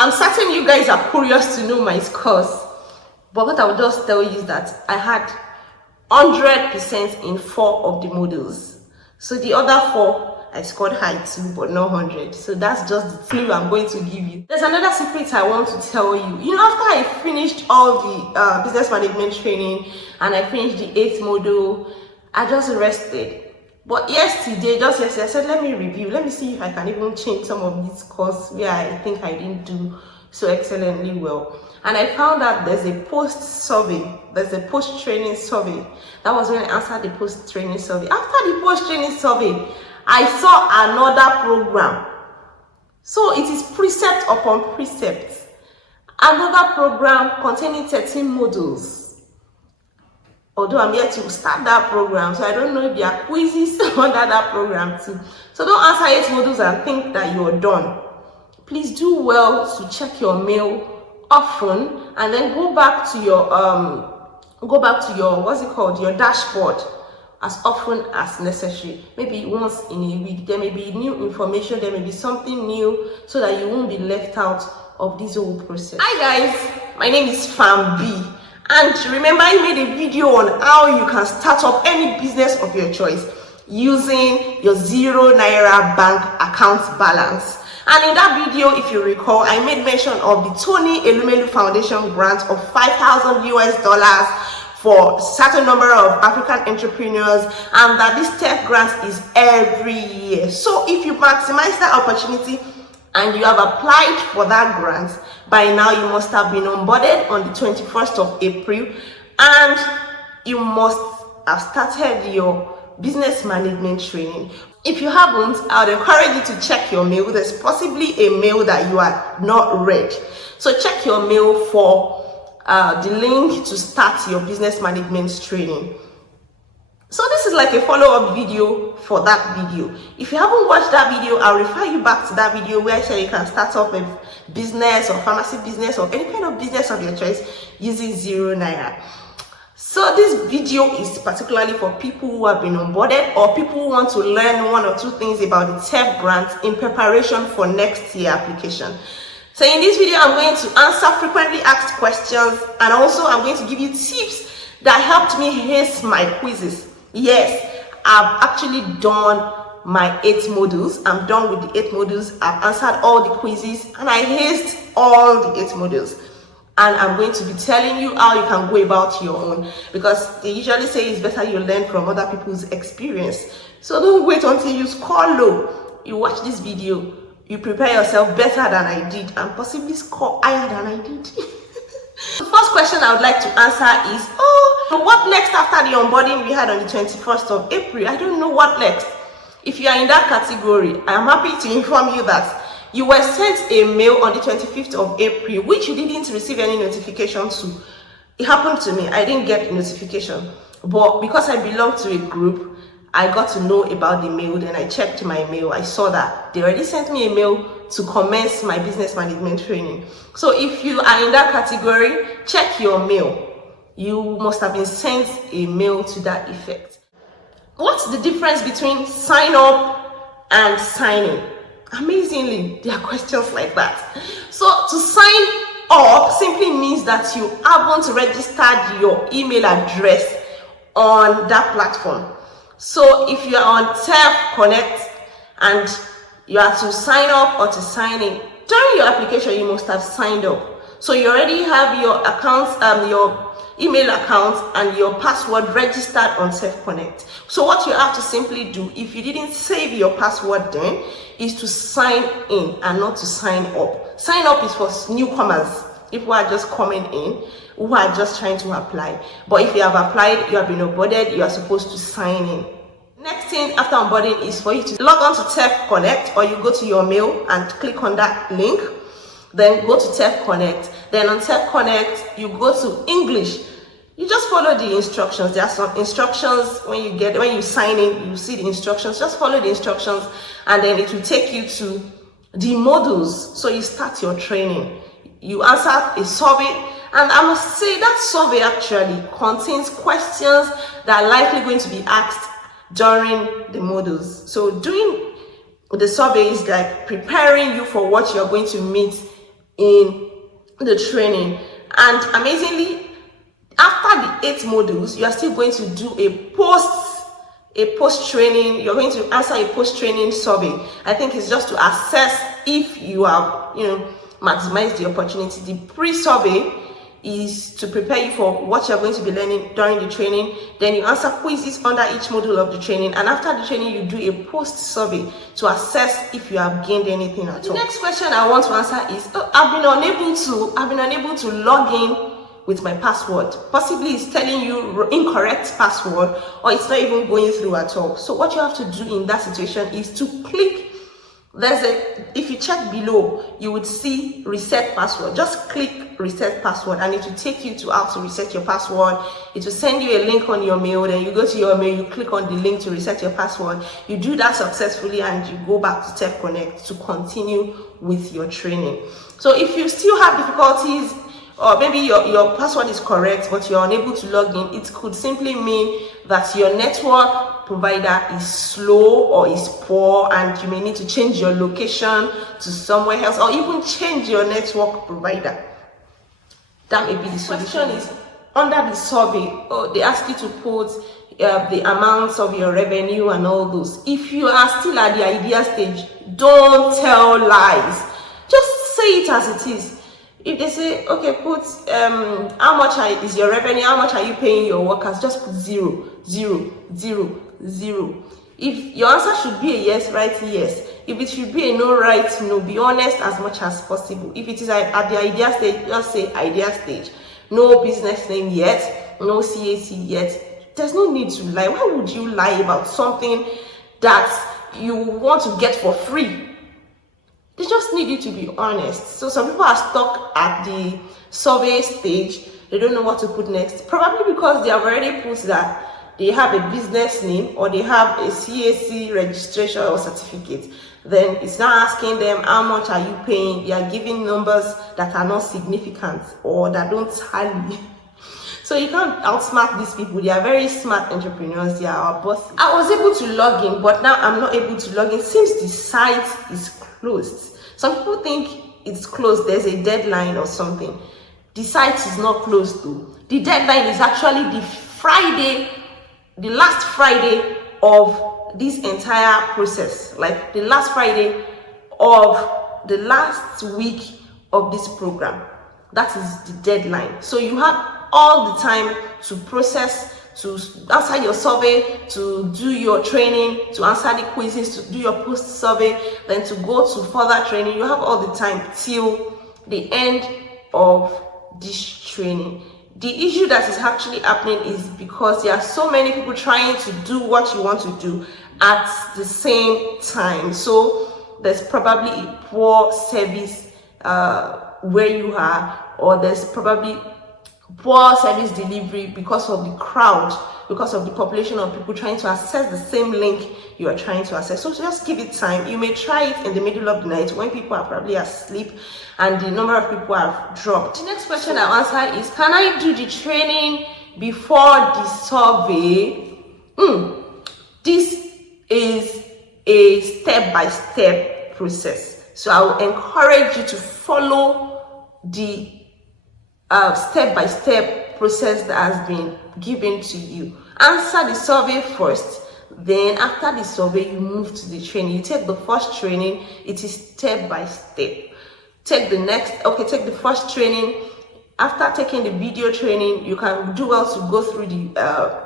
I'm certain you guys are curious to know my scores, but what I will just tell you is that I had 100% in 4 of the modules. So the other 4, I scored high too, but not 100. So that's just the clue I'm going to give you. There's another secret I want to tell you. You know, after I finished all the business management training and I finished the 8th module, I just rested. But yesterday, just yesterday, I said, let me review. Let me see if I can even change some of these scores where I think I didn't do so excellently well. And I found out there's a post-survey. There's a post-training survey. That was when I answered the post-training survey. After the post-training survey, I saw another program. So it is precept upon precept. Another program containing 13 modules. Although I'm yet to start that program, so I don't know if there are quizzes under that program too. So don't answer 8 modules and think that you're done. Please do well to check your mail often, and then go back to your what's it called, your dashboard as often as necessary. Maybe once in a week. There may be new information, there may be something new, so that you won't be left out of this whole process. Hi guys, my name is Fam B, and remember I made a video on how you can start up any business of your choice using your 0 naira bank account balance. And in that video, if you recall, I made mention of the Elumelu Foundation grant of $5,000 for a certain number of African entrepreneurs, and that this TEF grant is every year. So if you maximize that opportunity and you have applied for that grant, by now you must have been onboarded on the 21st of April, and you must have started your business management training. If you haven't, I would encourage you to check your mail. There's possibly a mail that you are not read. So check your mail for the link to start your business management training. So this is like a follow-up video for that video. If you haven't watched that video, I'll refer you back to that video where I said you can start up a business or pharmacy business or any kind of business of your choice using 0 naira. So this video is particularly for people who have been onboarded or people who want to learn 1 or 2 things about the TEF grant in preparation for next year application. So in this video, I'm going to answer frequently asked questions, and also I'm going to give you tips that helped me ace my quizzes. Yes, I've actually done my 8 modules. I'm done with the 8 modules. I've answered all the quizzes and I aced all the 8 modules. And I'm going to be telling you how you can go about your own, because they usually say it's better you learn from other people's experience. So don't wait until you score low. You watch this video, you prepare yourself better than I did, and possibly score higher than I did. The first question I would like to answer is, what next after the onboarding we had on the 21st of April? I don't know what next. If you are in that category, I am happy to inform you that you were sent a mail on the 25th of April, which you didn't receive any notification to. It happened to me. I didn't get notification. But because I belong to a group, I got to know about the mail. Then I checked my mail. I saw that they already sent me a mail to commence my business management training. So if you are in that category, check your mail. You must have been sent a mail to that effect. What's the difference between sign up and signing? Amazingly, there are questions like that. So to sign up simply means that you haven't registered your email address on that platform. So if you are on TEF Connect and you are to sign up or to sign in, during your application you must have signed up. So you already have your account, your email account and your password registered on TEF Connect. So what you have to simply do, if you didn't save your password then, is to sign in and not to sign up. Sign up is for newcomers, if we are just coming in, who are just trying to apply. But if you have applied, you have been onboarded, you are supposed to sign in. Next thing after onboarding is for you to log on to TEF Connect, or you go to your mail and click on that link, then go to TEF Connect. Then on TEF Connect, you go to English. You just follow the instructions. There are some instructions when you sign in, you see the instructions. Just follow the instructions and then it will take you to the modules. So you start your training. You answer a survey, and I must say that survey actually contains questions that are likely going to be asked during the modules. So doing the survey is like preparing you for what you're going to meet in the training. And amazingly, after the 8 modules, you are still going to do a post training. You're going to answer a post training survey. I think it's just to assess if you have, maximized the opportunity. The pre-survey is to prepare you for what you're going to be learning during the training. Then you answer quizzes under each module of the training, and after the training you do a post survey to assess if you have gained anything at all. The next question I want to answer is, I've been unable to log in with my password. Possibly it's telling you incorrect password, or it's not even going through at all. So what you have to do in that situation is to click. If you check below, you would see reset password. Just click reset password and it will take you to how to reset your password. It will send you a link on your mail. Then you go to your mail, you click on the link to reset your password. You do that successfully and you go back to TEF Connect to continue with your training. So if you still have difficulties, or maybe your password is correct but you're unable to log in, it could simply mean that your network provider is slow or is poor, and you may need to change your location to somewhere else, or even change your network provider. That may be the solution. Is under the survey, they ask you to put the amounts of your revenue and all those. If you are still at the idea stage, don't tell lies. Just say it as it is. If they say, okay, put how much is your revenue, how much are you paying your workers, just put 0, 0, 0, 0. If your answer should be a yes, write yes. If it should be a no, write no. Be honest as much as possible. If it is at the idea stage, just say idea stage. No business name yet, no CAC yet. There's no need to lie. Why would you lie about something that you want to get for free? They just need you to be honest. So some people are stuck at the survey stage. They don't know what to put next. Probably because they have already put that they have a business name or they have a CAC registration or certificate. Then it's now asking them, how much are you paying? They are giving numbers that are not significant or that don't tally. So you can't outsmart these people. They are very smart entrepreneurs. They are our bosses. I was able to log in, but now I'm not able to log in since the site is closed. Some people think it's closed, there's a deadline or something. The site is not closed though. The deadline is actually the last Friday of this entire process, like the last Friday of the last week of this program. That is the deadline. So you have all the time to process, to answer your survey, to do your training, to answer the quizzes, to do your post survey, then to go to further training. You have all the time till the end of this training. The issue that is actually happening is because there are so many people trying to do what you want to do at the same time. So there's probably a poor service where you are, or there's probably poor service delivery because of the crowd, because of the population of people trying to access the same link you are trying to access. So just give it time. You may try it in the middle of the night when people are probably asleep and the number of people have dropped. The next question I'll answer is, can I do the training before the survey? This is a step-by-step process. So I will encourage you to follow the step-by-step process that has been given to you. Answer the survey first, then after the survey you move to the training. You take the first training, it is step-by-step. Take the first training. After taking the video training, you can do well to go through the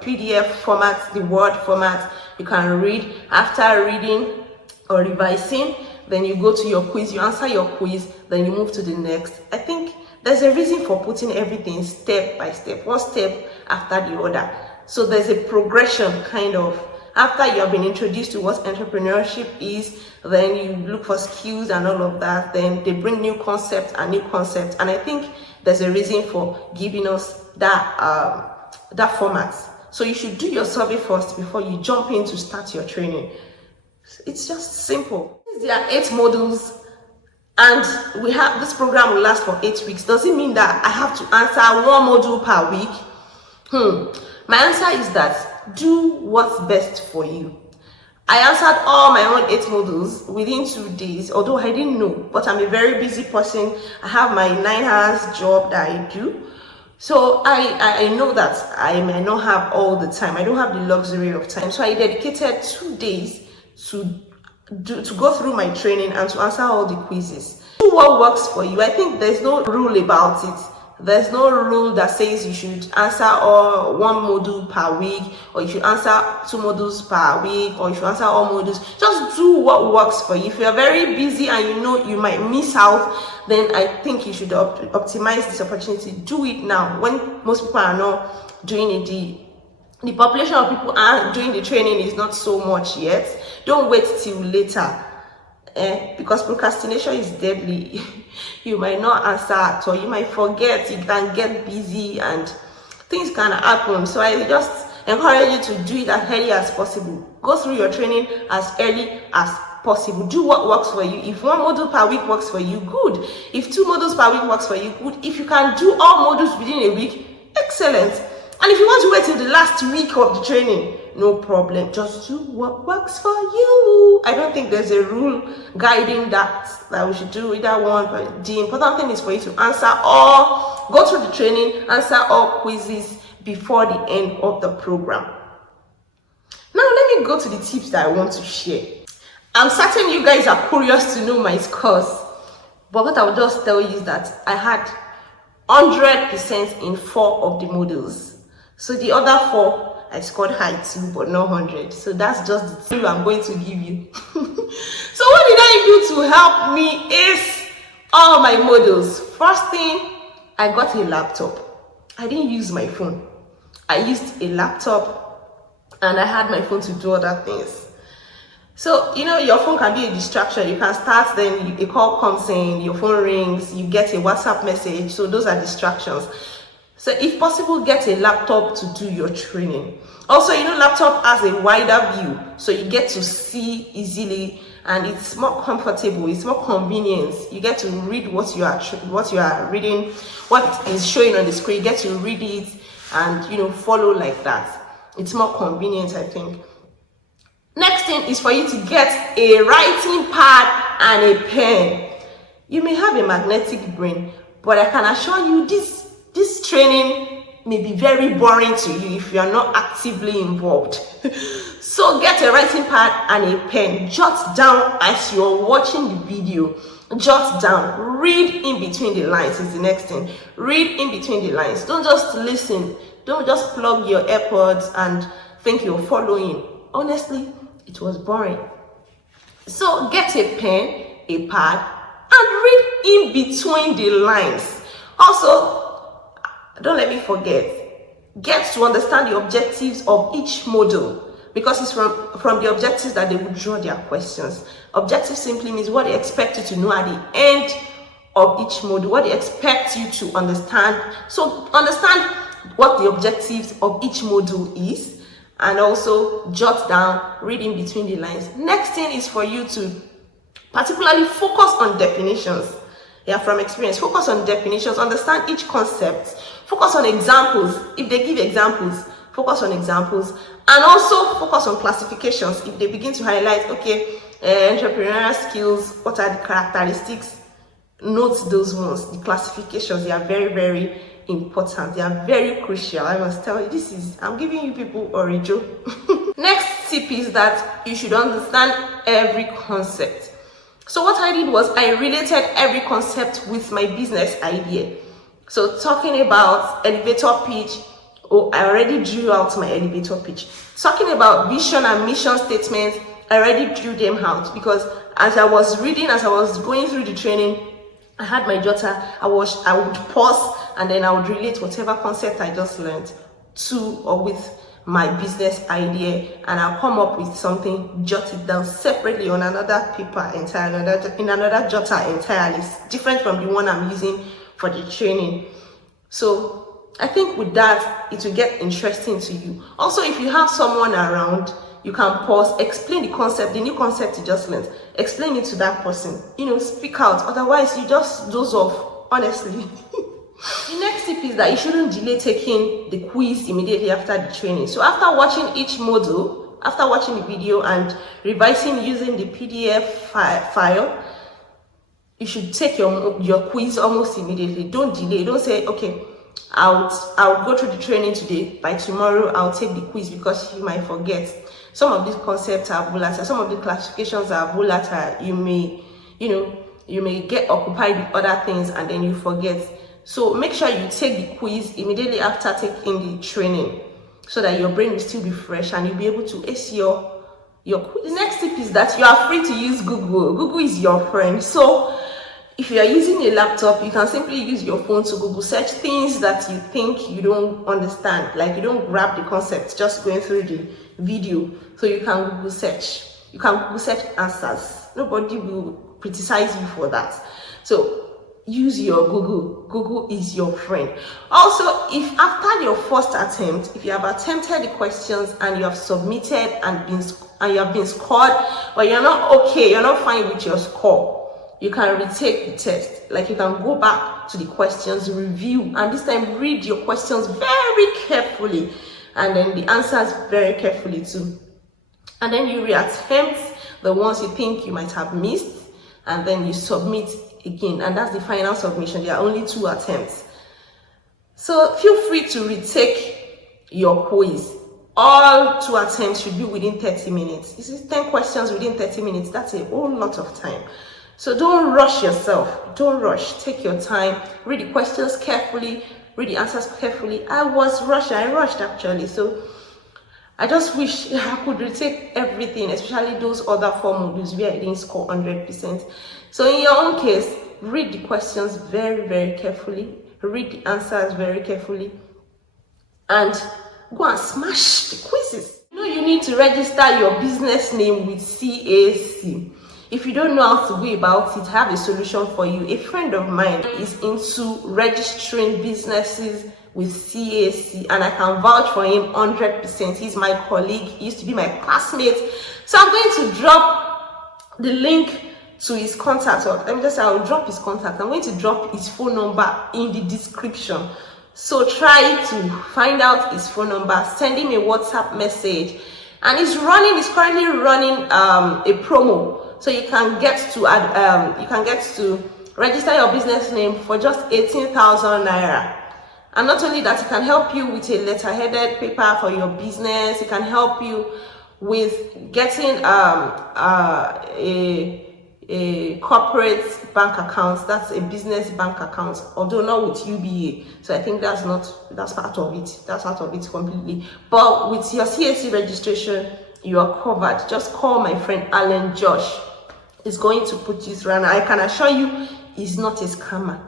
PDF format, the Word format. You can read. After reading or revising, then you go to your quiz, you answer your quiz, then you move to the next. I think there's a reason for putting everything step by step, one step after the other. So there's a progression kind of. After you have been introduced to what entrepreneurship is, then you look for skills and all of that. Then they bring new concepts. And I think there's a reason for giving us that format. So you should do your survey first before you jump in to start your training. It's just simple. There are 8 modules. And we have this program will last for 8 weeks. Does it mean that I have to answer 1 module per week? My answer is that do what's best for you. I answered all my own 8 modules within 2 days, although I didn't know, but I'm a very busy person. I have my 9 hours job that I do. So I know that I may not have all the time. I don't have the luxury of time. So I dedicated 2 days to go through my training and to answer all the quizzes. Do what works for you. I think there's no rule about it. There's no rule that says you should answer all 1 module per week, or you should answer 2 modules per week, or you should answer all modules. Just do what works for you. If you're very busy and you know you might miss out, then I think you should optimize this opportunity. Do it now when most people are not doing it. The population of people are doing the training is not so much yet. Don't wait till later. Because procrastination is deadly. You might not answer at all, you might forget, you can get busy and things can happen. So I just encourage you to do it as early as possible. Go through your training as early as possible. Do what works for you. If 1 module per week works for you, good. If 2 modules per week works for you, good. If you can do all modules within a week, excellent. And if you want to wait till the last week of the training, no problem. Just do what works for you. I don't think there's a rule guiding that we should do either one, but the important thing is for you to go through the training, answer all quizzes before the end of the program. Now let me go to the tips that I want to share. I'm certain you guys are curious to know my scores, but what I will just tell you is that I had 100% in 4 of the modules. So the other 4, I scored high too, but not 100. So that's just the tip I'm going to give you. So what did I do to help me ace all my modules? First thing, I got a laptop. I didn't use my phone. I used a laptop and I had my phone to do other things. So, your phone can be a distraction. You can start, then a call comes in, your phone rings, you get a WhatsApp message. So those are distractions. So if possible, get a laptop to do your training. Also, laptop has a wider view, so you get to see easily and it's more comfortable, it's more convenient. You get to read what you are reading, what is showing on the screen. You get to read it and follow like that. It's more convenient, I think. Next thing is for you to get a writing pad and a pen. You may have a magnetic brain, but I can assure you this training may be very boring to you if you are not actively involved. So get a writing pad and a pen. Jot down as you're watching the video. Jot down. Read in between the lines is the next thing. Read in between the lines. Don't just listen. Don't just plug your AirPods and think you're following. Honestly, it was boring. So get a pen, a pad, and read in between the lines. Also, don't let me forget, get to understand the objectives of each module, because it's from the objectives that they will draw their questions. Objective simply means what they expect you to know at the end of each module, what they expect you to understand. So understand what the objectives of each module is, and also jot down, read in between the lines. Next thing is for you to particularly focus on definitions. Yeah, from experience, focus on definitions, understand each concept, focus on examples. If they give examples, focus on examples, and also focus on classifications. If they begin to highlight, okay, entrepreneurial skills, what are the characteristics? Note those ones, the classifications. They are very, very important. They are very crucial. I must tell you, I'm giving you people original. Next tip is that you should understand every concept. So what I did was I related every concept with my business idea. So talking about elevator pitch, I already drew out my elevator pitch. Talking about vision and mission statements, I already drew them out, because as I was reading, as I was going through the training, I had my jotter. I would pause and then I would relate whatever concept I just learned to or with my business idea, and I'll come up with something, jot it down separately on another paper entirely, in another jotter entirely, different from the one I'm using for the training. So I think with that, it will get interesting to you. Also, if you have someone around, you can pause, explain the concept, the new concept you just learned, explain it to that person, speak out. Otherwise, you just doze off, honestly. The next tip is that you shouldn't delay taking the quiz immediately after the training. So after watching each module, So after watching the video and revising using the PDF file, you should take your quiz almost immediately. Don't delay. Don't say, okay, I'll go through the training today. By tomorrow, I'll take the quiz, because you might forget. Some of these concepts are volatile. Some of the classifications are volatile. You may get occupied with other things and then you forget. So make sure you take the quiz immediately after taking the training, so that your brain will still be fresh and you'll be able to ace your quiz. The next tip is that you are free to use Google. Google is your friend. So if you are using a laptop, you can simply use your phone to Google search things that you think you don't understand, like you don't grab the concept just going through the video. So you can Google search. You can Google search answers. Nobody will criticize you for that. So use your Google. Google is your friend. Also, if after your first attempt, if you have attempted the questions and you have submitted and you have been scored, but you're not okay, you're not fine with your score, you can retake the test. Like, you can go back to the questions, review, and this time read your questions very carefully, and then the answers very carefully too. And then you reattempt the ones you think you might have missed, and then you submit again, and that's the final submission. There are only 2 attempts. So feel free to retake your quiz. All 2 attempts should be within 30 minutes. This is 10 questions within 30 minutes. That's a whole lot of time. So don't rush yourself. Don't rush. Take your time. Read the questions carefully. Read the answers carefully. I rushed actually. So I just wish I could retake everything, especially those other 4 modules where I didn't score 100%. So in your own case, read the questions very, very carefully. Read the answers very carefully. And go and smash the quizzes. You need to register your business name with CAC. If you don't know how to go about it, I have a solution for you. A friend of mine is into registering businesses with CAC, and I can vouch for him 100%. He's my colleague. He used to be my classmate. So I'm going to drop the link to his contact. Or let me just say, I'll drop his contact. I'm going to drop his phone number in the description. So try to find out his phone number, send him a WhatsApp message, and he's currently running a promo. So you can get to register your business name for just 18,000 naira. And not only that, it can help you with a letter-headed paper for your business. It can help you with getting a corporate bank account. That's a business bank account, although not with UBA. So I think that's part of it. That's part of it completely. But with your CAC registration, you are covered. Just call my friend Alan Josh. He's going to put this around. I can assure you, he's not a scammer.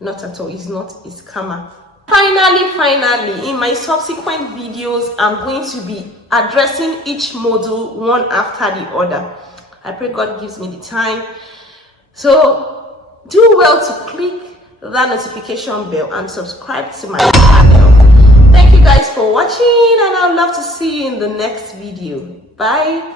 Not at all. He's not a scammer. Finally, in my subsequent videos, I'm going to be addressing each module one after the other. I pray God gives me the time. So do well to click that notification bell and subscribe to my channel. Thank you guys for watching, and I'd love to see you in the next video. Bye.